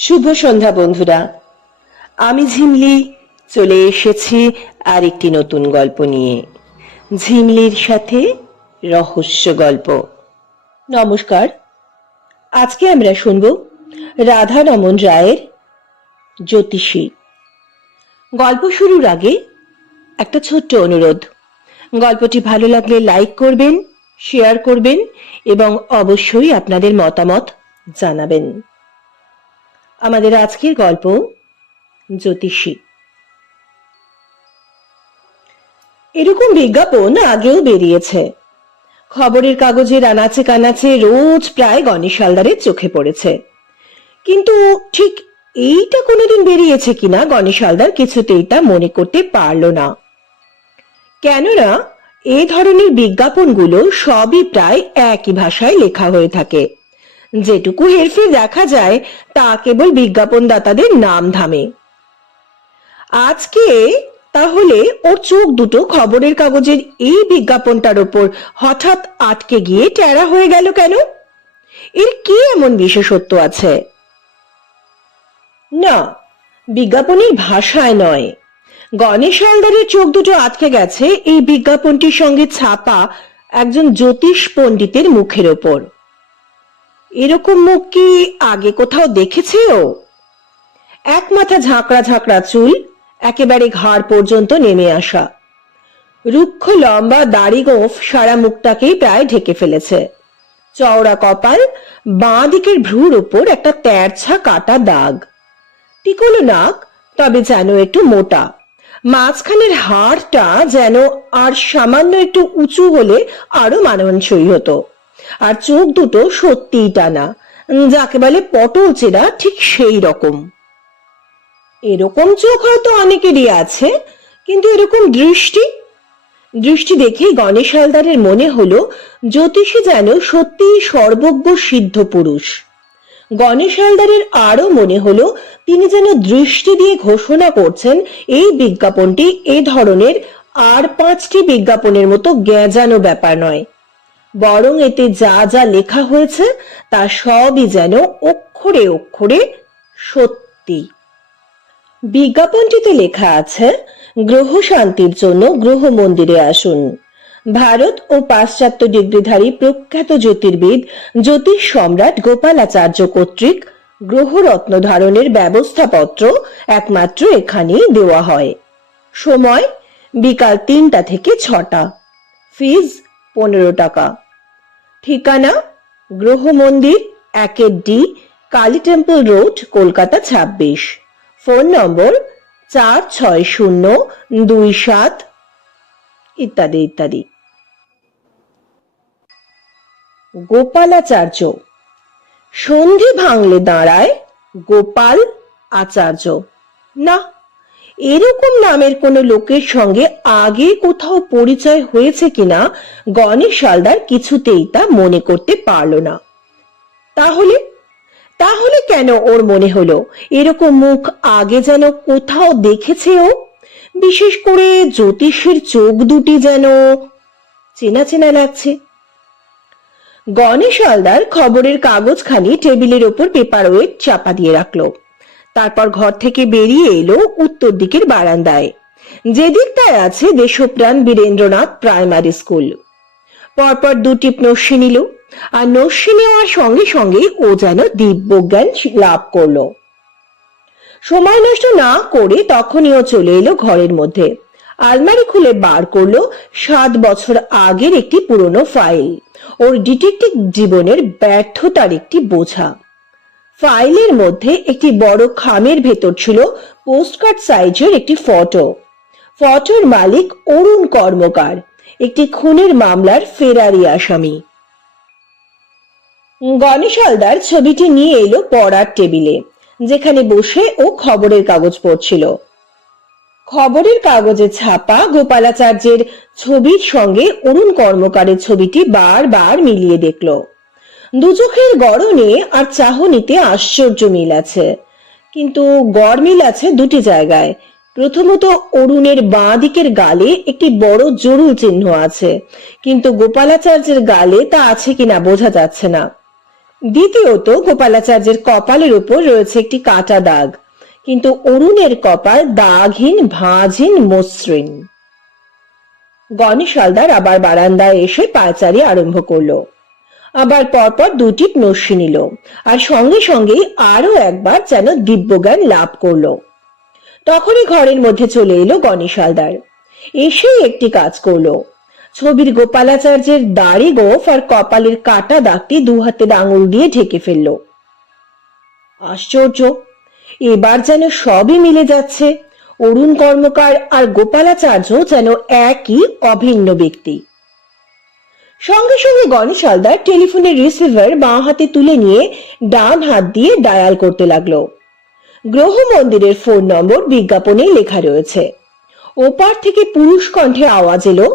শুভ সন্ধ্যা বন্ধুরা। আমি ঝিমলি, চলে এসেছি আর একটি নতুন গল্প নিয়ে। ঝিমলির সাথে রহস্য গল্প। নমস্কার। আজকে আমরা শুনব রাধা রমন রায়ের জ্যোতিষী। গল্প শুরুর আগে একটা ছোট্ট অনুরোধ। গল্পটি ভালো লাগলে লাইক করবেন, শেয়ার করবেন এবং অবশ্যই আপনাদের মতামত জানাবেন। আমাদের আজকের গল্প জ্যোতিষী। এরকম বিজ্ঞাপন আগেও বেরিয়েছে। খবরের কাগজের আনাচে কানাচে রোজ প্রায় গণেশ হালদারের চোখে পড়েছে। কিন্তু ঠিক এইটা কোনোদিন বেরিয়েছে কিনা গণেশ হালদার কিছুতেই তা মনে করতে পারল না। কেননা এ ধরনের বিজ্ঞাপনগুলো সবই প্রায় একই ভাষায় লেখা হয়ে থাকে। যেটুকু হেরফের দেখা যায়, তা কেবল বিজ্ঞাপনদাতাদের নাম ধামে আজকে তাহলে ওর চোখ দুটো খবরের কাগজের এই বিজ্ঞাপনটার ওপর হঠাৎ আটকে গিয়ে টেরা হয়ে গেল কেন? এর কি এমন বিশেষত্ব আছে? না, বিজ্ঞাপনের ভাষায় নয়। গণেশ হালদারের চোখ দুটো আটকে গেছে এই বিজ্ঞাপনটির সঙ্গে ছাপা একজন জ্যোতিষ পণ্ডিতের মুখের ওপর। এরকম মুখ কি আগে কোথাও দেখেছে ও এক মাথা ঝাঁকড়া ঝাঁকড়া চুল, একেবারে ঘাড় পর্যন্ত নেমে আসা। রুক্ষ লম্বা দাড়ি গোঁফ সারা মুখটাকেই প্রায় ঢেকে ফেলেছে। চওড়া কপাল, বাঁ দিকের ভ্রুর উপর একটা তেরছা কাটা দাগ। টিকলো নাক, তবে যেন একটু মোটা। মাঝখানের হাড়টা যেন আর সামান্য একটু উঁচু হলে আরও মানানসই হতো। আর চোখ দুটো সত্যিই টানা। যাকে বলে পটল চেরা, ঠিক সেই রকম। এরকম চোখ হয়তো অনেকেরই আছে, কিন্তু এরকম দৃষ্টি? দৃষ্টি দেখেই গণেশ হালদারের মনে হলো, জ্যোতিষী যেন সত্যিই সর্বজ্ঞ সিদ্ধ পুরুষ। গণেশ হালদারের আরও মনে হলো, তিনি যেন দৃষ্টি দিয়ে ঘোষণা করছেন, এই বিজ্ঞাপনটি এ ধরনের, আর পাঁচটি বিজ্ঞাপনের মতো গ্যাজানো ব্যাপার নয়। বরং এতে যা যা লেখা হয়েছে, তা সবই যেন অক্ষরে অক্ষরে সত্যি। বিজ্ঞাপনটিতে লেখা আছে, গ্রহ শান্তির জন্য গ্রহ মন্দিরে আসুন। ভারত ও পাশ্চাত্য ডিগ্রিধারী প্রখ্যাত জ্যোতির্বিদ, জ্যোতিষ সম্রাট গোপালাচার্য কর্তৃক গ্রহরত্ন ধারণের ব্যবস্থাপত্র একমাত্র এখানেই দেওয়া হয়। সময়, বিকাল তিনটা থেকে ছটা। ফিজ পনেরো টাকা। ঠিকানা গ্রহ মন্দির একের D, Kali temple road, Kolkata ছাব্বিশ। ফোন নম্বর, চার ছয় শূন্য দুই সাত, ইত্যাদি ইত্যাদি। গোপালাচার্য, সন্ধি ভাঙলে দাঁড়ায় গোপাল আচার্য। না এরকম নামের কোনো লোকের সঙ্গে আগে কোথাও পরিচয় হয়েছে কিনা গণেশ হালদার কিছুতেই তা মনে করতে পারল না। তাহলে? তাহলে কেন ওর মনে হলো? এরকম মুখ আগে যেন কোথাও দেখেছে ও? বিশেষ করে জ্যোতিষের চোখ দুটি যেন চেনা চেনা লাগছে। গণেশ হালদার খবরের কাগজখানি টেবিলের ওপর পেপার ওয়েট চাপা দিয়ে রাখল। তারপর ঘর থেকে বেরিয়ে এলো উত্তর দিকের বারান্দায়। যেদিকটায় আছে দেশপ্রাণ বীরেন্দ্রনাথ প্রাইমারি স্কুল। পরপর দুটি নস্যি নিল, আর নস্যি নেওয়ার সঙ্গে সঙ্গে ও যেন দিব্যজ্ঞান লাভ করল। সময় নষ্ট না করে তখনই ও চলে এলো ঘরের মধ্যে। আলমারি খুলে বার করল সাত বছর আগের একটি পুরনো ফাইল। ওর ডিটেকটিভ জীবনের ব্যর্থতার একটি বোঝা। ফাইলের মধ্যে একটি বড় খামের ভেতর ছিল পোস্টকার্ড সাইজের একটি ফটো ফটোর মালিক অরুণ কর্মকার, একটি খুনের মামলার ফেরারি আসামি। গণেশ হালদার ছবিটি নিয়ে এলো পড়ার টেবিলে, যেখানে বসে ও খবরের কাগজ পড়ছিল। খবরের কাগজে ছাপা গোপালাচার্যের ছবির সঙ্গে অরুণ কর্মকারের ছবিটি বারবার মিলিয়ে দেখল। দুচোখের গড়নে আর চাহনিতে আশ্চর্য মিল আছে। কিন্তু গড় মিল আছে দুটি জায়গায়। প্রথমত অরুণের বাঁ দিকের গালে একটি বড় জরুল চিহ্ন আছে। কিন্তু গোপালাচার্যের গালে তা আছে কিনা বোঝা যাচ্ছে না। দ্বিতীয়ত, গোপালাচার্যের কপালের উপর রয়েছে একটি কাটা দাগ। কিন্তু অরুণের কপাল দাগহীন, ভাঁজহীন, মসৃণ। গণেশ হালদার আবার বারান্দায় এসে পায়চারি আরম্ভ করল। আবার পরপর দুটি নস্যি নিল আর সঙ্গে সঙ্গেই আরও একবার যেন দিব্যজ্ঞান লাভ করল। তখনই ঘরের মধ্যে চলে এলো গণেশ হালদার। এসেই একটি কাজ করল। ছবির গোপালাচার্যের দাড়ি গোফ আর কপালের কাটা দাগটি দু হাতের আঙুল দিয়ে ঢেকে ফেলল। আশ্চর্য! এবার যেন সবই মিলে যাচ্ছে। অরুণ কর্মকার আর গোপালাচার্য যেন একই অভিন্ন ব্যক্তি। সঙ্গে সঙ্গে গণেশ হালদার টেলিফোনের রিসিভার বাঁ হাতে তুলে নিয়ে ডান হাত দিয়ে ডায়াল করতে লাগল। গ্রহ মন্দিরের ফোন নম্বর বিজ্ঞাপনে লেখা রয়েছে। ওপার থেকে পুরুষ কণ্ঠে আওয়াজ এলো,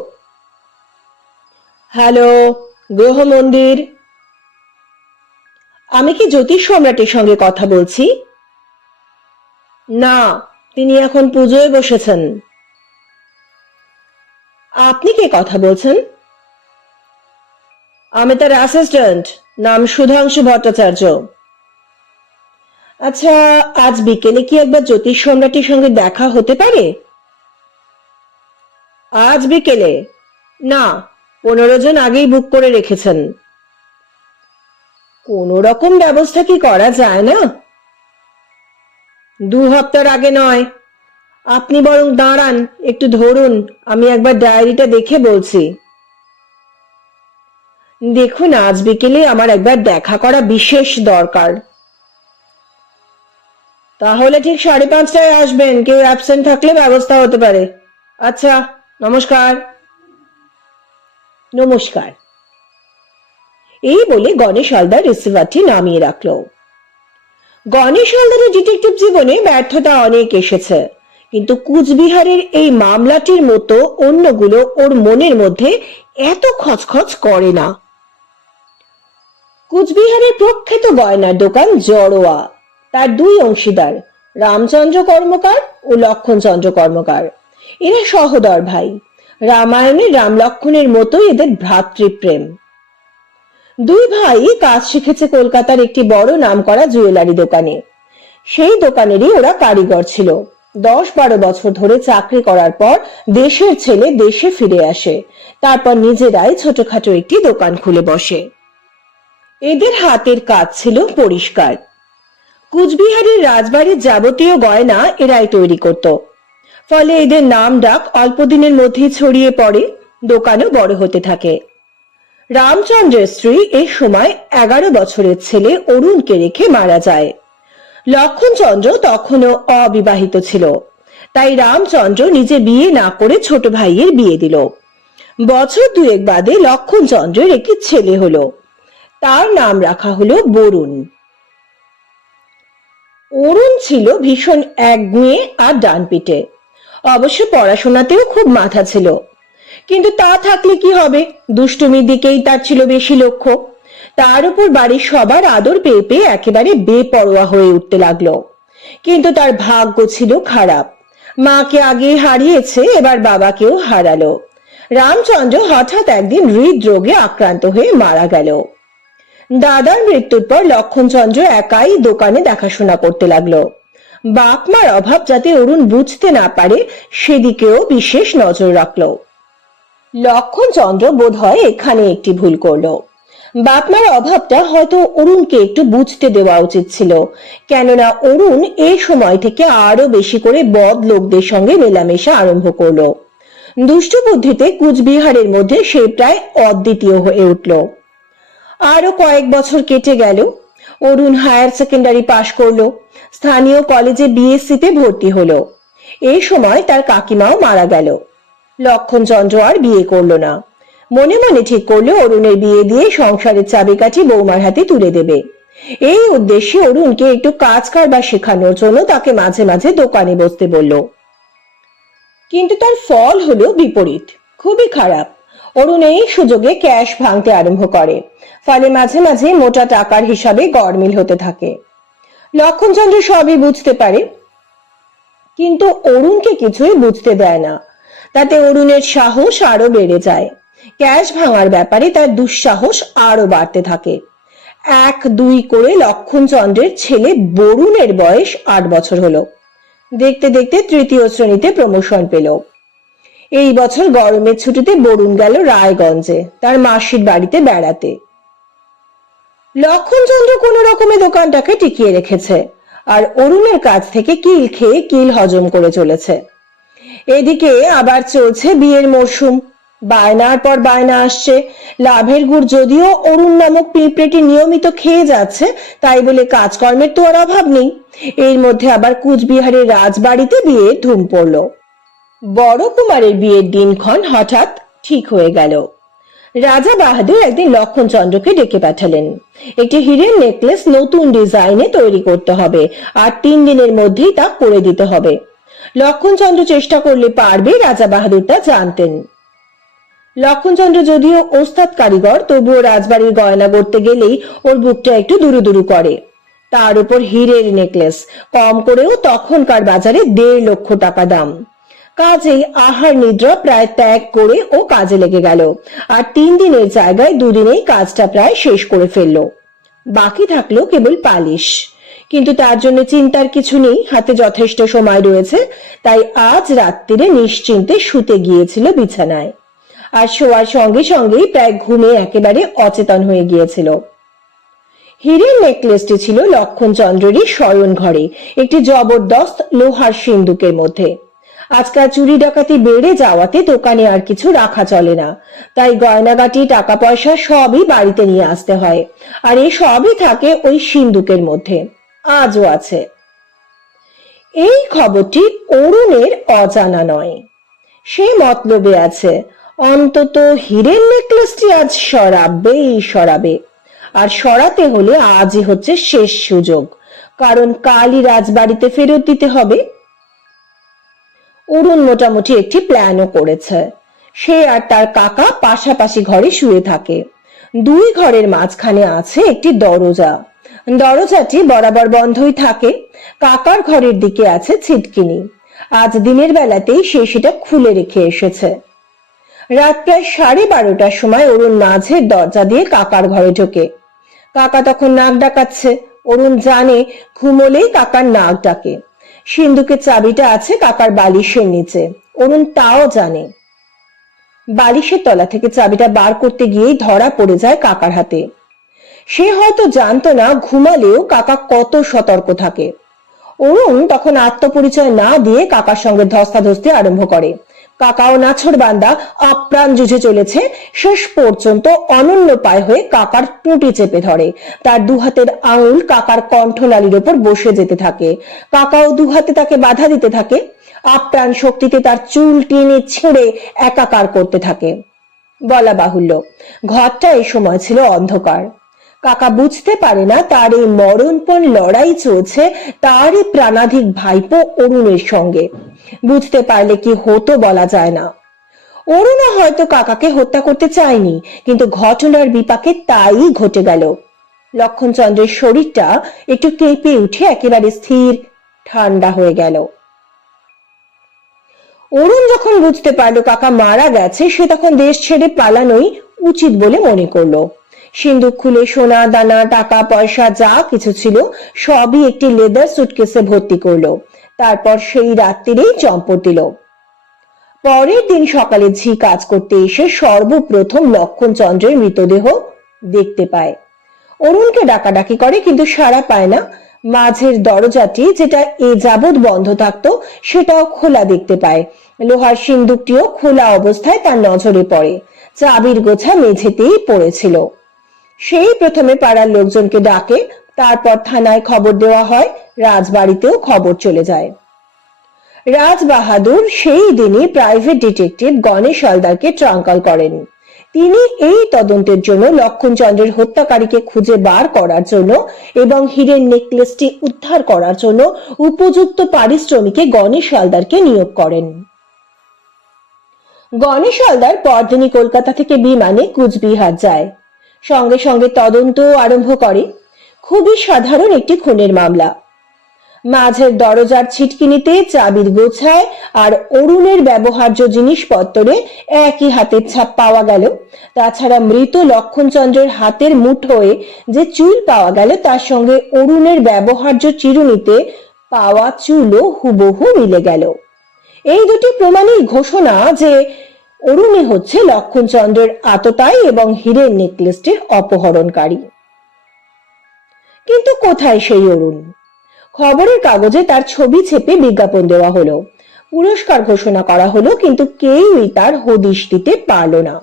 হ্যালো, গ্রহ মন্দির। আমি কি জ্যোতিষ সম্রাটের সঙ্গে কথা বলছি? না, তিনি এখন পুজোয় বসেছেন। আপনি কে কথা বলছেন? আমি তার অ্যাসিস্ট্যান্ট নাম সুধাংশু ভট্টাচার্য। আচ্ছা আজ বিকেলে কি একবার জ্যোতিষ সম্রাটের সঙ্গে দেখা হতে পারে? আজ বিকেলে। না, পনেরো জন আগেই বুক করে রেখেছেন। কোন রকম ব্যবস্থা কি করা যায় না? দু হপ্তার আগে নয়। আপনি বরং দাঁড়ান, একটু ধরুন, আমি একবার ডায়েরিটা দেখে বলছি। দেখুন, আজ বিকেলে আমার একবার দেখা করা বিশেষ দরকার। তাহলে ঠিক সাড়ে পাঁচটায় আসবেন, কেউ অ্যাবসেন্ট থাকলে ব্যবস্থা হতে পারে। আচ্ছা নমস্কার। নমস্কার। এই বলে গণেশ হালদার রিসিভারটি নামিয়ে রাখল। গণেশ হালদারের ডিটেকটিভ জীবনে ব্যর্থতা অনেক এসেছে, কিন্তু কুচবিহারের এই মামলাটির মতো অন্যগুলো ওর মনের মধ্যে এত খচখচ করে না। কুচবিহারের প্রখ্যাত গয়নার দোকান জড়োয়া। তার দুই অংশীদার, রামচন্দ্র কর্মকার ও লক্ষণচন্দ্র কর্মকার। এরা সহদর ভাই। রামায়ণে রাম লক্ষণের মতো এদের ভ্রাতৃপ্রেম। দুই ভাই কাজ শিখেছে কলকাতার একটি বড় নামকরা জুয়েলারি দোকানে। সেই দোকানেরই ওরা কারিগর ছিল। দশ বারো বছর ধরে চাকরি করার পর দেশের ছেলে দেশে ফিরে আসে। তারপর নিজেরাই ছোটখাটো একটি দোকান খুলে বসে। এদের হাতের কাজ ছিল পরিষ্কার। কুচবিহারের রাজবাড়ির যাবতীয় গয়না এরাই তৈরি করত। ফলে এদের নাম ডাক অল্প দিনের মধ্যেই ছড়িয়ে পড়ে, দোকানও বড় হতে থাকে। রামচন্দ্রের স্ত্রী এই সময় এগারো বছরের ছেলে অরুণকে রেখে মারা যায়। লক্ষণচন্দ্র তখনও অবিবাহিত ছিল। তাই রামচন্দ্র নিজে বিয়ে না করে ছোট ভাইয়ের বিয়ে দিল। বছর দুয়েক বাদে লক্ষণচন্দ্রের একটি ছেলে হলো। তার নাম রাখা হলো বরুণ। অরুণ ছিল ভীষণ একগুঁয়ে আর ডানপিটে। অবশ্য পড়াশোনাতেও খুব মাথা ছিল। কিন্তু তা থাকলে কি হবে? দুষ্টুমির দিকেই তার ছিল বেশি লক্ষ্য। তার উপর বাড়ির সবার আদর পেয়ে পেয়ে একেবারে বেপরোয়া হয়ে উঠতে লাগল। কিন্তু তার ভাগ্য ছিল খারাপ। মাকে আগে হারিয়েছে, এবার বাবাকেও হারালো। রামচন্দ্র হঠাৎ একদিন হৃদরোগে আক্রান্ত হয়ে মারা গেল। দাদার মৃত্যুর পর লক্ষণচন্দ্র একাই দোকানে দেখাশোনা করতে লাগল। বাপ মার অভাব যাতে অরুণ বুঝতে না পারে, সেদিকেও বিশেষ নজর রাখল। লক্ষণচন্দ্র বোধ হয় এখানে একটি ভুল করল। বাপমার অভাবটা হয়তো অরুণকে একটু বুঝতে দেওয়া উচিত ছিল, কেননা অরুণ এই সময় থেকে আরও বেশি করে বদ লোকদের সঙ্গে মেলামেশা আরম্ভ করল। দুষ্টবুদ্ধিতে কুচবিহারের মধ্যে সে প্রায় অদ্বিতীয় হয়ে উঠল। আরও কয়েক বছর কেটে গেল। অরুণ হায়ার সেকেন্ডারি পাশ করল। স্থানীয় কলেজে বিএসসি তে ভর্তি হলো। এই সময় তার কাকিমাও মারা গেল। লক্ষণচন্দ্র আর বিয়ে করল না। মনে মনে ঠিক করল অরুণের বিয়ে দিয়ে সংসারের চাবিকাঠি বৌমার হাতে তুলে দেবে। এই উদ্দেশ্যে অরুণকে একটু কাজ কারবার শেখানোর জন্য তাকে মাঝে মাঝে দোকানে বসতে বলল। কিন্তু তার ফল হলো বিপরীত। খুবই খারাপ। অরুণ এই সুযোগে ক্যাশ ভাঙতে আরম্ভ করে। ফলে মাঝে মাঝে মোটা টাকার হিসাবে গড়মিল হতে থাকে। লক্ষণচন্দ্র সবই বুঝতে পারে। কিন্তু অরুণকে কিছুই বুঝতে দেয় না। তাতে অরুণের সাহস আরও বেড়ে যায়। ক্যাশ ভাঙার ব্যাপারে তার দুঃসাহস আরও বাড়তে থাকে। এক, দুই করে লক্ষণচন্দ্রের ছেলে বরুণের বয়স আট বছর হলো। দেখতে দেখতে তৃতীয় শ্রেণীতে প্রমোশন পেল। এই বছর গরমের ছুটিতে বরুণ গেল রায়গঞ্জে, তার মাসির বাড়িতে বেড়াতে। লক্ষণচন্দ্র কোনো রকমে দোকানটাকে টিকিয়ে রেখেছে, আর অরুণের কাছ থেকে কিল খেয়ে কিল হজম করে চলেছে। এদিকে আবার চলছে বিয়ের মরশুম, বায়নার পর বায়না আসছে, লাভের গুড় যদিও অরুণ নামক পিঁপড়েটি নিয়মিত খেয়ে যাচ্ছে, তাই বলে কাজকর্মের তো আর অভাব নেই। এর মধ্যে আবার কুচবিহারের রাজবাড়িতে বিয়ে ধুম পড়ল। বড় কুমারের বিয়ের দিনক্ষণ হঠাৎ ঠিক হয়ে গেল। রাজা বাহাদুর একদিন লক্ষণ চন্দ্রকে ডেকে পাঠালেন। একটি হীরের নেকলেস নতুন ডিজাইনে তৈরি করতে হবে আর তিন দিনের মধ্যেই তা করে দিতে হবে। লক্ষণচন্দ্র চেষ্টা করলে পারবে রাজা বাহাদুর তা জানতেন। লক্ষণচন্দ্র যদিও ওস্তাদ কারিগর, তবুও রাজবাড়ির গয়না করতে গেলেই ওর বুকটা একটু দুরু দুরু করে। তার উপর হীরের নেকলেস, কম করেও তখনকার বাজারে দেড় লক্ষ টাকা দাম। কাজেই আহার নিদ্রা প্রায় ত্যাগ করে ও কাজে লেগে গেল। আর তিন দিনের জায়গায় দুদিনেই কাজটা প্রায় শেষ করে ফেলল। বাকি থাকল কেবল পালিশ। কিন্তু তার জন্য চিন্তার কিছু নেই, হাতে যথেষ্ট সময় রয়েছে, তাই আজ রাত্রিরে নিশ্চিন্তে শুতে গিয়েছিল বিছানায়। আর শোয়ার সঙ্গে সঙ্গেই প্রায় ঘুমে একেবারে অচেতন হয়ে গিয়েছিল। হীরের নেকলেসটি ছিল লক্ষণচন্দ্রেরই শয়ন ঘরে একটি জবরদস্ত লোহার সিন্দুকের মধ্যে। আজকাল চুরি ডাকাতি বেড়ে যাওয়াতে দোকানে আর কিছু রাখা চলে না। তাই গয়নাগাটি টাকা পয়সা সবই বাড়িতে নিয়ে আসতে হয়। আর এই সবই থাকে ওই সিন্দুকের মধ্যে। আজও আছে। এই খবরটি অরুণের অজানা নয়। সে মতলবে আছে, অন্তত হীরের নেকলেসটি আজ সরাবেই সরাবে। আর সরাতে হলে আজই হচ্ছে শেষ সুযোগ। কারণ কালই রাজবাড়িতে ফেরত দিতে হবে। অরুণ মোটামুটি একটি প্ল্যানও করেছে। সে আর তার কাকা পাশাপাশি ঘরে শুয়ে থাকে। দুই ঘরের মাঝখানে আছে একটি দরজা। দরজাটি বরাবর বন্ধই থাকে। কাকার ঘরের দিকে আছে ছিটকিনি। আজ দিনের বেলাতেই সে সেটা খুলে রেখে এসেছে। রাত প্রায় সাড়ে বারোটার সময় অরুণ মাঝের দরজা দিয়ে কাকার ঘরে ঢোকে। কাকা তখন নাক ডাকাচ্ছে। অরুণ জানে, ঘুমোলেই কাকার নাক ডাকে। সিন্ধুকের চাবিটা আছে কাকার বালিশের নিচে। অরুণ তাও জানে। বালিশের তলা থেকে চাবিটা বার করতে গিয়েই ধরা পড়ে যায় কাকার হাতে। সে হয়তো জানতো না, ঘুমালেও কাকা কত সতর্ক থাকে। অরুণ তখন আত্মপরিচয় না দিয়ে কাকার সঙ্গে ধস্তাধস্তি আরম্ভ করে। কাকাও নাছর বান্দা আপ্রাণ যুঝে চলেছে। শেষ পর্যন্ত অনন্য পায় হয়ে কাকার টুটি চেপে ধরে। তার দুহাতের আঙুল কাকার কণ্ঠনালীর ওপর বসে যেতে থাকে। কাকাও দুহাতে তাকে বাধা দিতে থাকে। আপ্রাণ শক্তিতে তার চুল টেনে ছেড়ে একাকার করতে থাকে। বলা বাহুল্য। ঘরটা এই সময় ছিল অন্ধকার। কাকা বুঝতে পারে না তার এই মরণপণ লড়াই চলছে তারই প্রাণাধিক ভাইপো অরুণের সঙ্গে। বুঝতে পারলে কি হতো বলা যায় না। অরুণও হয়তো কাকাকে হত্যা করতে চায়নি, কিন্তু ঘটনার বিপাকে তাই ঘটে গেল। লক্ষণচন্দ্রের শরীরটা একটু কেঁপে উঠে একেবারে স্থির, ঠান্ডা হয়ে গেল। অরুণ যখন বুঝতে পারল কাকা মারা গেছে, সে তখন দেশ ছেড়ে পালানোই উচিত বলে মনে করল। সিন্দুক খুলে সোনা, দানা, টাকা, পয়সা, যা কিছু ছিল, সবই একটি লেদার সুটকেসে ভর্তি করল। তারপর সেই রাত্রিরেই চম্পট দিল। পরের দিন সকালে ঝি কাজ করতে এসে সর্বপ্রথম লক্ষণ চন্দ্রের মৃতদেহ দেখতে পায়। অরুণকে ডাকাডাকি করে কিন্তু সাড়া পায় না। মাঝের দরজাটি যেটা এ যাবৎ বন্ধ থাকতো, সেটাও খোলা দেখতে পায়। লোহার সিন্দুকটিও খোলা অবস্থায় তার নজরে পড়ে। চাবির গোছা মেঝেতেই পড়েছিল। সেই প্রথমে পাড়ার লোকজনকে ডাকে তারপর থানায় খবর দেওয়া হয়, রাজবাড়িতেও খবর চলে যায়। রাজ বাহাদুর সেই দিনই প্রাইভেট ডিটেকটিভ গণেশ হালদারকে ট্রাঙ্কাল করেন। তিনি এই তদন্তের জন্য লক্ষণচন্দ্রের হত্যাকারীকে খুঁজে বার করার জন্য এবং হীরের নেকলেসটি উদ্ধার করার জন্য উপযুক্ত পারিশ্রমিকে গণেশ হালদারকে নিয়োগ করেন। গণেশ হালদার পরদিনই কলকাতা থেকে বিমানে কুচবিহার যায়। সঙ্গে সঙ্গে তদন্ত আরম্ভ করে। খুবই সাধারণ একটি খুনের মামলা। মাঝের দরজার ছিটকিনিতে চাবির গোছায় আর অরুণের ব্যবহার্য জিনিসপত্রে একই হাতের ছাপ পাওয়া গেল। তাছাড়া মৃত লক্ষণচন্দ্রের হাতের মুঠোয় যে চুল পাওয়া গেল, তার সঙ্গে অরুণের ব্যবহার্য চিরুনিতে পাওয়া চুলও হুবহু মিলে গেল। এই দুটি প্রমাণই ঘোষণা যে অরুণী হচ্ছে লক্ষণচন্দ্রের আততায়ী এবং হীরের নেকলেসটির অপহরণকারী। কিন্তু কোথায় সেই অরুণ? খবরের কাগজে তার ছবি ছেপে বিজ্ঞাপন দেওয়া হলো। পুরস্কার ঘোষণা করা হলো, কিন্তু কেউই তার হদিশ দিতে পারল না।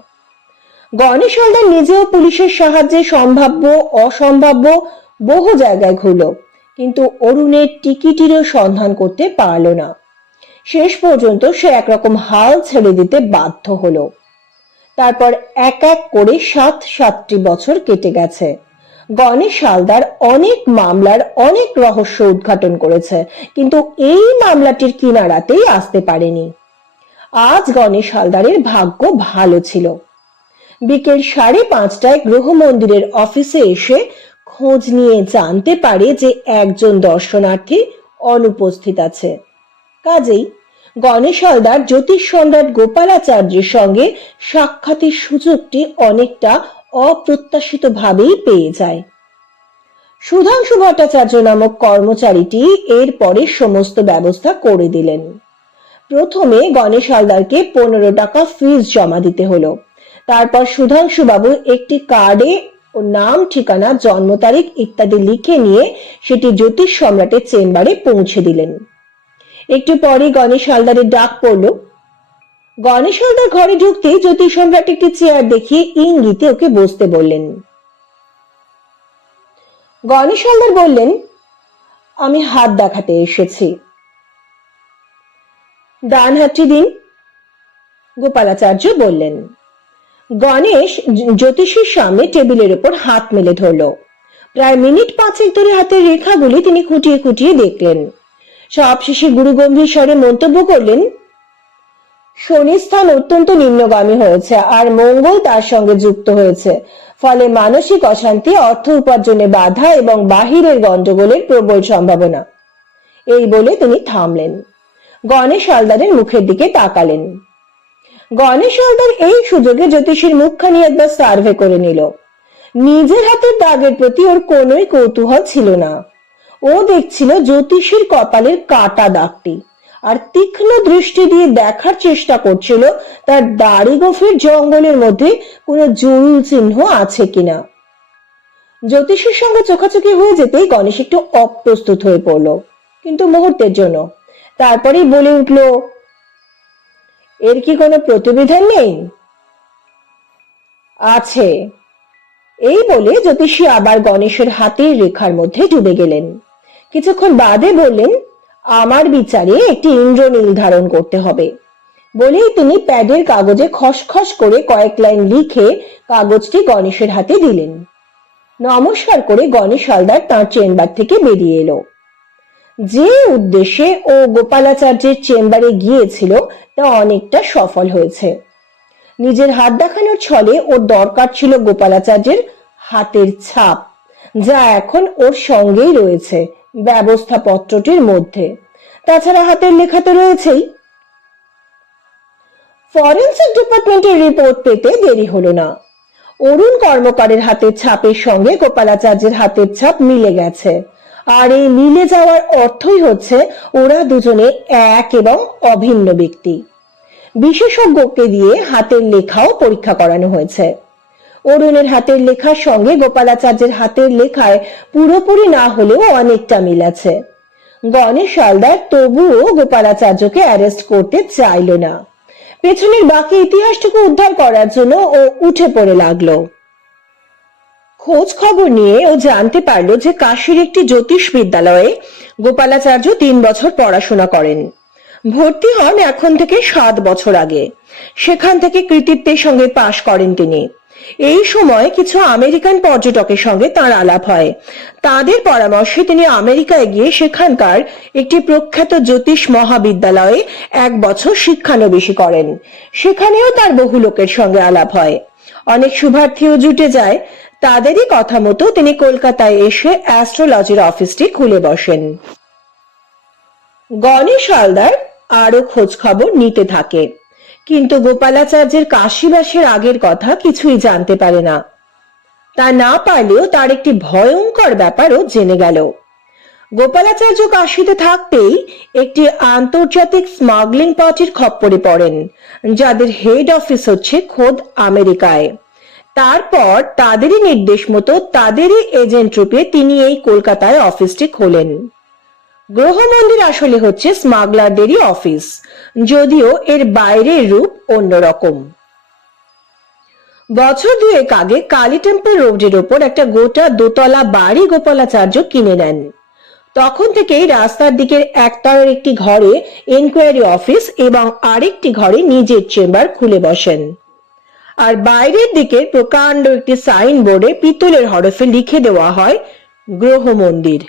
গণেশ হালদার নিজেও পুলিশের সাহায্যে সম্ভাব্য, অসম্ভাব্য বহু জায়গায় ঘুরল, কিন্তু অরুণের টিকিটিরও সন্ধান করতে পারল না। শেষ পর্যন্ত সে একরকম হাল ছেড়ে দিতে বাধ্য হলো। তারপর এক এক করে সাত সাতটি বছর কেটে গেছে। গণেশ হালদার অনেক মামলার অনেক রহস্য উদ্ঘাটন করেছে, কিন্তু এই মামলাটির কিনারাতেই আসতে পারেনি। আজ গণেশ হালদারের ভাগ্য ভালো ছিল। বিকেল সাড়ে পাঁচটায় গ্রহ মন্দিরের অফিসে এসে খোঁজ নিয়ে জানতে পারে যে একজন দর্শনার্থী অনুপস্থিত আছে। কাজেই গণেশ হালদার জ্যোতিষ সম্রাট গোপালাচার্যের সঙ্গে সাক্ষাতের সুযোগটি অনেকটা অপ্রত্যাশিত ভাবেই পেয়ে যায়। সুধাংশু ভট্টাচার্য নামক কর্মচারীটি এর পরে সমস্ত ব্যবস্থা করে দিলেন। প্রথমে গণেশ হালদারকে পনেরো টাকা ফিস জমা দিতে হলো। তারপর সুধাংশু বাবু একটি কার্ডে ও নাম, ঠিকানা, জন্ম তারিখ ইত্যাদি লিখে নিয়ে সেটি জ্যোতিষ সম্রাটের চেম্বারে পৌঁছে দিলেন। একটু পরে গণেশ হালদারের ডাক পড়ল। গণেশ হালদার ঘরে ঢুকতেই জ্যোতিষ সম্রাট একটি চেয়ার দেখিয়ে ইঙ্গিতে ওকে বসতে বললেন। গণেশ হালদার বললেন, আমি হাত দেখাতে এসেছি। ডান হাতটি দিন। গোপালাচার্য বললেন, গণেশ জ্যোতিষীর সামনে টেবিলের উপর হাত মেলে ধরল। প্রায় মিনিট পাঁচেক ধরে হাতের রেখাগুলি তিনি খুঁটিয়ে খুঁটিয়ে দেখলেন। সবশেষে গুরু গম্ভীর স্বরে মন্তব্য করলেন শনি স্থান অত্যন্ত নিম্নগামী হয়েছে আর মঙ্গল তার সঙ্গে যুক্ত হয়েছে। ফলে মানসিক অশান্তি, অর্থ উপার্জনে বাধা এবং বাহিরের গন্ডগোলের প্রবল সম্ভাবনা। এই বলে তিনি থামলেন। গণেশ হালদারের মুখের দিকে তাকালেন। গণেশ হালদার এই সুযোগে জ্যোতিষীর মুখখানি একবার সার্ভে করে নিল। নিজের হাতের দাগের প্রতি ওর কোনোই কৌতূহল ছিল না। ও দেখছিল জ্যোতিষীর কপালের কাটা দাগটি। আর তীক্ষ্ণ দৃষ্টি দিয়ে দেখার চেষ্টা করছিল, তার দাড়ি গোফের জঙ্গলের মধ্যে কোনো জরুল চিহ্ন আছে কিনা। জ্যোতিষীর সঙ্গে চোখাচোখি হয়ে যেতেই গণেশ একটু অপ্রস্তুত হয়ে পড়ল, কিন্তু মুহূর্তের জন্য। তারপরেই বলে উঠল, এর কি কোনো প্রতিবিধান নেই? আছে। এই বলে জ্যোতিষী আবার গণেশের হাতের রেখার মধ্যে ডুবে গেলেন। কিছুক্ষণ বাদে বললেন আমার বিচারে একটি ইন্দ্রনীল ধারণ করতে হবে। বলেই তিনি প্যাডের কাগজে খসখস করে কয়েক লাইন লিখে কাগজটি গণেশের হাতে দিলেন। নমস্কার করে গণেশ হালদার তাঁর চেম্বার থেকে বেরিয়ে এলো। যে উদ্দেশ্যে ও গোপালাচার্যের চেম্বারে গিয়েছিল, তা অনেকটা সফল হয়েছে। নিজের হাত দেখানোর ছলে ওর দরকার ছিল গোপালাচার্যের হাতের ছাপ, যা এখন ওর সঙ্গেই রয়েছে। ব্যবস্থাপত্রটির মধ্যে। তাছাড়া হাতের লেখা তো রয়েছেই। ফরেন্সিক ডিপার্টমেন্টের রিপোর্ট পেতে দেরি হলো না। অরুণ কর্মকারের হাতের ছাপের সঙ্গে গোপালাচার্যের হাতের ছাপ মিলে গেছে। আর এই মিলে যাওয়ার অর্থই হচ্ছে ওরা দুজনে এক এবং অভিন্ন ব্যক্তি। বিশেষজ্ঞকে দিয়ে হাতের লেখাও পরীক্ষা করানো হয়েছে। অরুণের হাতের লেখার সঙ্গে গোপালাচার্যের হাতের লেখায় পুরোপুরি না হলেও অনেকটা মিল আছে। গণেশ হালদার তবুও গোপালাচার্যকে অ্যারেস্ট করতে চাইল না। পেছনের বাকি ইতিহাসটুকু উদ্ধার করার জন্য ও উঠে পড়ে লাগল। খোঁজ খবর নিয়ে ও জানতে পারল যে কাশীর একটি জ্যোতিষ বিদ্যালয়ে গোপালাচার্য তিন বছর পড়াশোনা করেন। ভর্তি হন এখন থেকে সাত বছর আগে। সেখান থেকে কৃতিত্বের সঙ্গে পাশ করেন তিনি। এই সময় কিছু আমেরিকান পর্যটকের সঙ্গে তার আলাপ হয়। তাদের পরামর্শে তিনি আমেরিকায় গিয়ে সেখানকার একটি প্রখ্যাত জ্যোতিষ মহাবিদ্যালয়ে এক বছর শিক্ষানবিশি করেন। সেখানেও তার বহু লোকের সঙ্গে আলাপ হয়। অনেক শুভার্থীও জুটে যায়। তাদেরই কথা মতো তিনি কলকাতায় এসে অ্যাস্ট্রোলজির অফিসটি খুলে বসেন। গণেশ হালদার আরও খোঁজ খবর নিতে থাকে। কিন্তু গোপালাচার্যের কাশিবাসের আগের কথা কিছুই জানতে পারে না। তা না পারলেও তার একটি ভয়ঙ্কর ব্যাপারও জেনে গেল। গোপালাচার্য কাশিতে থাকতেই একটি আন্তর্জাতিক স্মাগলিং পার্টির খপ্পরে পড়েন, যাদের হেড অফিস হচ্ছে খোদ আমেরিকায়। তারপর তাদেরই নির্দেশ মতো তাদেরই এজেন্ট রূপে তিনি এই কলকাতায় অফিসটি খোলেন। গ্রহ মন্দির আসলে হচ্ছে স্মাগলারদেরই অফিস, যদিও এর বাইরের রূপ অন্যরকম। বছর দুয়েক আগে কালী টেম্পল রোডের ওপর একটা গোটা দোতলা বাড়ি গোপালাচার্য কিনে নেন। তখন থেকেই রাস্তার দিকের একতলার একটি ঘরে এনকোয়ারি অফিস এবং আরেকটি ঘরে নিজের চেম্বার খুলে বসেন। আর বাইরের দিকে প্রকাণ্ড একটি সাইন বোর্ডে পিতলের হরফে লিখে দেওয়া হয় গ্রহ মন্দির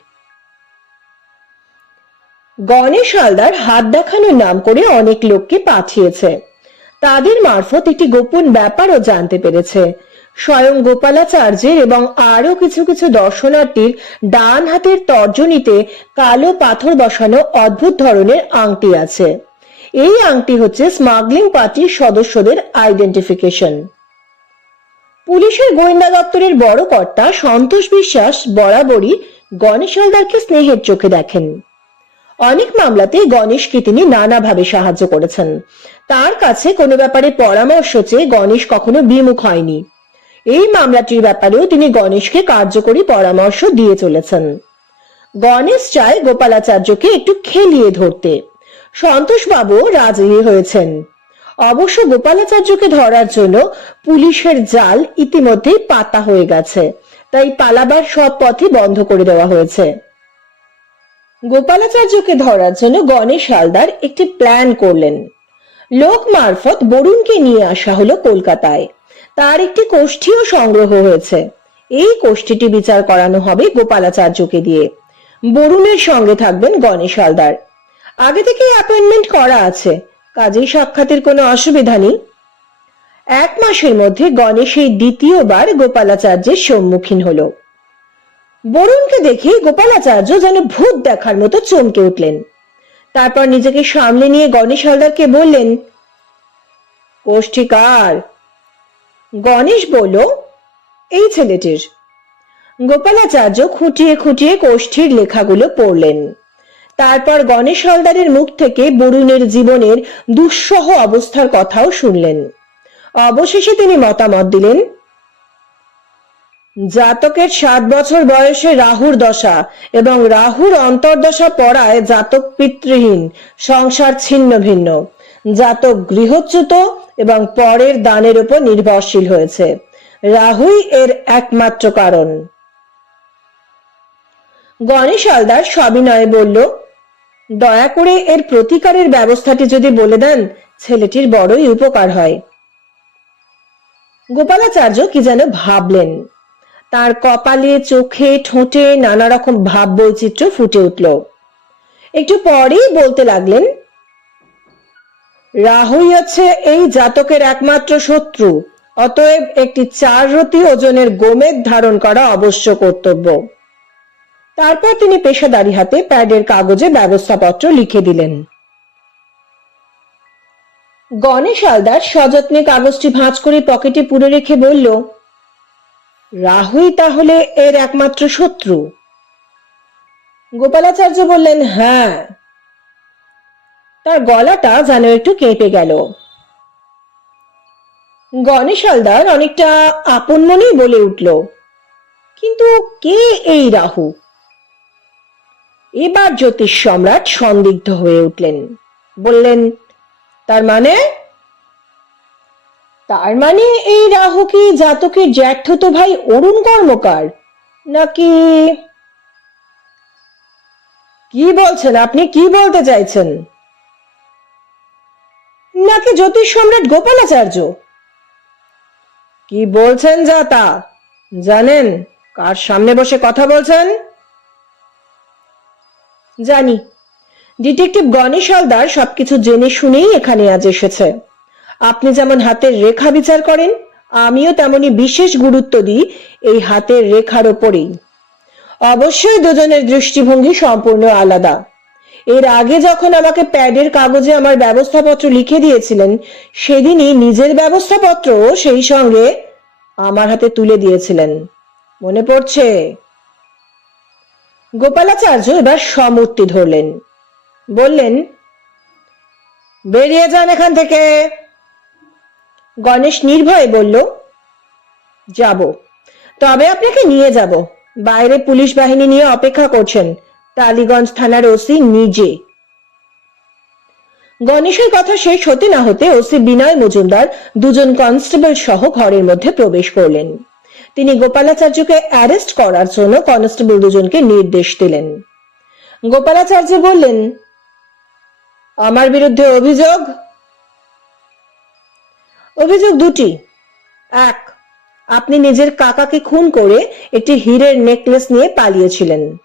গণেশ হালদার হাত দেখানোর নাম করে অনেক লোককে পাঠিয়েছে। তাদের মারফত একটি গোপন ব্যাপারও জানতে পেরেছে। স্বয়ং গোপালাচার্যের এবং আরও কিছু কিছু দর্শনার্থীর ডান হাতের তর্জনীতে কালো পাথর বসানো অদ্ভুত ধরনের আংটি আছে। এই আংটি হচ্ছে স্মাগলিং পার্টির সদস্যদের আইডেন্টিফিকেশন। পুলিশের গোয়েন্দা দপ্তরের বড় কর্তা সন্তোষ বিশ্বাস বরাবরই গণেশ হালদারকে স্নেহের চোখে দেখেন। অনেক মামলাতে গণেশকে তিনি নানাভাবে সাহায্য করেছেন। তার কাছে কোনো ব্যাপারে পরামর্শ চেয়ে গণেশ কখনো বিমুখ হয়নি। এই মামলাটির ব্যাপারেও তিনি গণেশকে কার্যকরী পরামর্শ দিয়ে চলেছেন। গণেশ চায় গোপালাচার্যকে একটু খেলিয়ে ধরতে। সন্তোষবাবু রাজি হয়েছেন। অবশ্য গোপালাচার্যকে ধরার জন্য পুলিশের জাল ইতিমধ্যেই পাতা হয়ে গেছে, তাই পালাবার সব পথই বন্ধ করে দেওয়া হয়েছে। গোপালাচার্যকে ধরার জন্য গণেশ হালদার একটি প্ল্যান করলেন। লোক মারফত বরুণকে নিয়ে আসা হলো কলকাতায়। তার একটি কোষ্ঠীও সংগ্রহ হয়েছে। এই কোষ্ঠীটি বিচার করানো হবে গোপালাচার্যকে দিয়ে। বরুণের সঙ্গে থাকবেন গণেশ হালদার। আগে থেকে অ্যাপয়েন্টমেন্ট করা আছে। কাজেই সাক্ষাতের কোনো অসুবিধা নেই। এক মাসের মধ্যে গণেশ এই দ্বিতীয়বার গোপালাচার্যের সম্মুখীন হলো। বরুণকে দেখে গোপালাচার্য যেন ভূত দেখার মতো চমকে উঠলেন। তারপর নিজেকে সামলে নিয়ে গণেশ হালদারকে বললেন কোষ্ঠিকার গণেশ বলল, এই ছেলেটির। গোপালাচার্য খুঁটিয়ে খুঁটিয়ে কোষ্ঠীর লেখাগুলো পড়লেন। তারপর গণেশ হালদারের মুখ থেকে বরুণের জীবনের দুঃসহ অবস্থার কথাও শুনলেন। অবশেষে তিনি মতামত দিলেন জাতকের সাত বছর বয়সে রাহুর দশা এবং রাহুর অন্তর্দশা পড়ায় জাতক পিতৃহীন, সংসার ছিন্ন ভিন্ন। জাতক গৃহচ্যুত এবং পরের দানের উপর নির্ভরশীল হয়েছে। রাহুই এর একমাত্র কারণ। গণেশ হালদার সবিনয়ে বলল, দয়া করে এর প্রতিকারের ব্যবস্থাটি যদি বলে দেন, ছেলেটির বড়ই উপকার হয়। গোপালাচার্য কি যেন ভাবলেন। তার কপালে, চোখে, ঠোঁটে নানা রকম ভাব বৈচিত্র্য ফুটে উঠল। একটু পরেই বলতে লাগলেন, রাহুই হচ্ছে এই জাতকের একমাত্র শত্রু, অতএব একটি চার রতি ওজনের গোমেদ ধারণ করা অবশ্য কর্তব্য। তারপর তিনি পেশাদারি হাতে প্যাডের কাগজে ব্যবস্থাপত্র লিখে দিলেন। গণেশ হালদার সযত্নে কাগজটি ভাঁজ করে পকেটে পুরে রেখে বলল রাহুই তাহলে এর একমাত্র শত্রু? গোপালাচার্য বললেন হ্যাঁ। তার গলাটা যেন একটু কেঁপে গেল। গণেশ হালদার অনেকটা আপন মনেই বলে উঠল, কিন্তু কে এই রাহু? এবার জ্যোতিষ সম্রাট সন্দিগ্ধ হয়ে উঠলেন। বললেন, তার মানে তার মানে এই রাহু কি জাতকের জ্যাঠতো ভাই অরুণ কর্মকার? নাকি কি বলছেন আপনি? কি বলতে চাইছেন? নাকি জ্যোতিষ সম্রাট গোপালাচার্য? কি বলছেন যা তা জানেন? কার সামনে বসে কথা বলছেন? জানি। ডিটেকটিভ গণেশ হালদার সবকিছু জেনে শুনেই এখানে আজ এসেছে। আপনি যেমন হাতের রেখা বিচার করেন, আমিও তেমনি বিশেষ গুরুত্ব দিই এই হাতের রেখার ওপরেই। অবশ্যই দুজনের দৃষ্টিভঙ্গি সম্পূর্ণ আলাদা। এর আগে যখন আমাকে প্যাডের কাগজে আমার ব্যবস্থাপত্র লিখে দিয়েছিলেন, সেদিনই নিজের ব্যবস্থাপত্র সেই সঙ্গে আমার হাতে তুলে দিয়েছিলেন। মনে পড়ছে? গোপালাচার্য এবার সমূর্তি ধরলেন। বললেন, বেরিয়ে যান এখান থেকে। গণেশ নির্ভয়ে বলল, যাব। তবে আপনাকে নিয়ে যাব। বাইরে পুলিশ বাহিনী নিয়ে অপেক্ষা করছেন টালিগঞ্জ থানার ওসি নিজে। গণেশের কথা শেষ হতে না হতে ওসি বিনয় মজুমদার দুজন কনস্টেবল সহ ঘরের মধ্যে প্রবেশ করলেন। তিনি গোপালাচার্যকে অ্যারেস্ট করার জন্য কনস্টেবল দুজনকে নির্দেশ দিলেন। গোপালাচার্য বললেন, আমার বিরুদ্ধে অভিযোগ অভিযোগ দুটি। এক, আপনি নিজের কাকাকে খুন করে একটি হীরের নেকলেস নিয়ে পালিয়েছিলেন।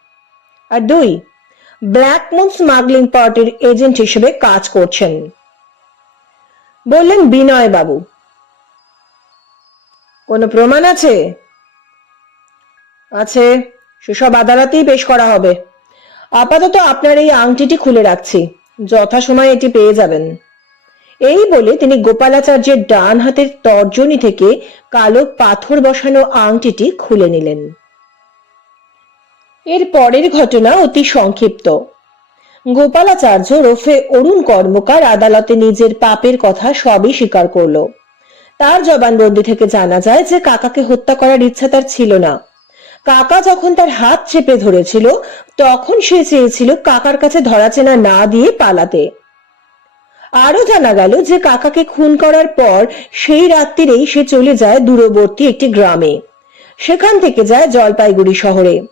আর দুই, ব্ল্যাক মুন স্মাগলিং পার্টির এজেন্ট হিসেবে কাজ করছেন। বললেন, বিনয় বাবু। কোনো প্রমাণ আছে? আছে। সেসব আদালতেই পেশ করা হবে। আপাতত আপনার এই আংটিটি খুলে রাখছি। যথাসময়ে এটি পেয়ে যাবেন। এই বলে তিনি গোপালাচার্যের ডান হাতের তর্জনী থেকে কালো পাথর বসানো আংটিটি খুলে নিলেন। এর পরের ঘটনা অতি সংক্ষিপ্ত। গোপালাচার্য রফে অরুণ কর্মকার আদালতে নিজের পাপের কথা সবই স্বীকার করল। তার জবানবন্দি থেকে জানা যায় যে কাকাকে হত্যা করার ইচ্ছা তার ছিল না। কাকা যখন তার হাত চেপে ধরেছিল, তখন সে চেয়েছিল কাকার কাছে ধরাচেনা না দিয়ে পালাতে। আরও জানা গেল যে কাকাকে খুন করার পর সেই রাত্রিরেই সে চলে যায় দূরবর্তী একটি গ্রামে। সেখান থেকে যায় জলপাইগুড়ি শহরে।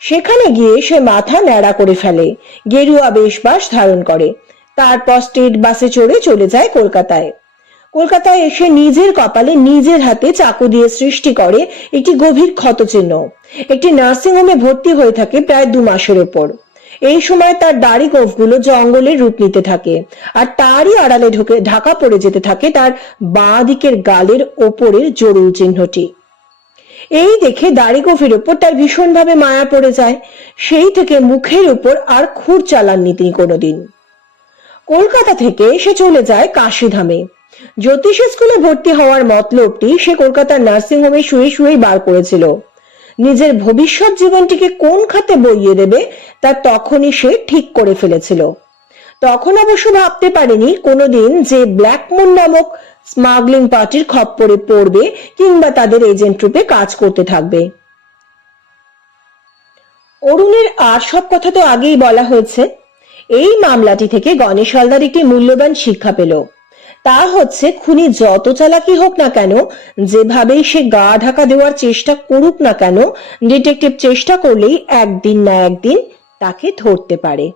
সেখানে গিয়ে সে মাথা ন্যাড়া করে ফেলে, গেরুয়া বেশবাস ধারণ করে। তারপর স্টেট বাসে চড়ে চলে যায় কলকাতায়। কলকাতায় এসে নিজের কপালে নিজের হাতে চাকু দিয়ে সৃষ্টি করে একটি গভীর ক্ষতচিহ্ন। একটি নার্সিং হোমে ভর্তি হয়ে থাকে প্রায় দু মাসের ওপর। এই সময় তার দাড়ি গোফগুলো জঙ্গলের রূপ নিতে থাকে। আর তারই আড়ালে ঢুকে, ঢাকা পড়ে যেতে থাকে তার বাঁ দিকের গালের ওপরের জরুল চিহ্নটি। এই দেখে দাড়ি গোফের ওপর তার ভীষণভাবে মায়া পড়ে যায়। সেই থেকে মুখের উপর আর খুর চালাননি তিনি কোনোদিন। কলকাতা থেকে সে চলে যায় কাশিধামে। জ্যোতিষ স্কুলে ভর্তি হওয়ার মতলবটি সে কলকাতার নার্সিং হোমে শুয়ে শুয়েই বার করেছিল। নিজের ভবিষ্যৎ জীবনটিকে কোন খাতে বইয়ে দেবে তা তখনই সে ঠিক করে ফেলেছিল। তখন অবশ্য ভাবতে পারেনি কোনোদিন যে ব্ল্যাকমুন নামক স্মাগলিং পার্টির খপ্পরে পড়বে কিংবা তাদের এজেন্ট রূপে কাজ করতে থাকবে। অরুণের আর সব কথা তো আগেই বলা হয়েছে। এই মামলাটি থেকে গণেশ হালদার একটি মূল্যবান শিক্ষা পেল। তা হচ্ছে খুনি যত চালাকি হোক না কেন, যেভাবেই সে গা ঢাকা দেওয়ার চেষ্টা করুক না কেন ডিটেকটিভ চেষ্টা করলেই একদিন না একদিন তাকে ধরতে পারে।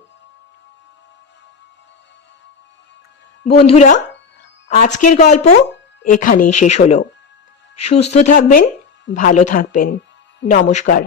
বন্ধুরা, আজকের গল্প এখানেই শেষ হলো। সুস্থ থাকবেন, ভালো থাকবেন। নমস্কার।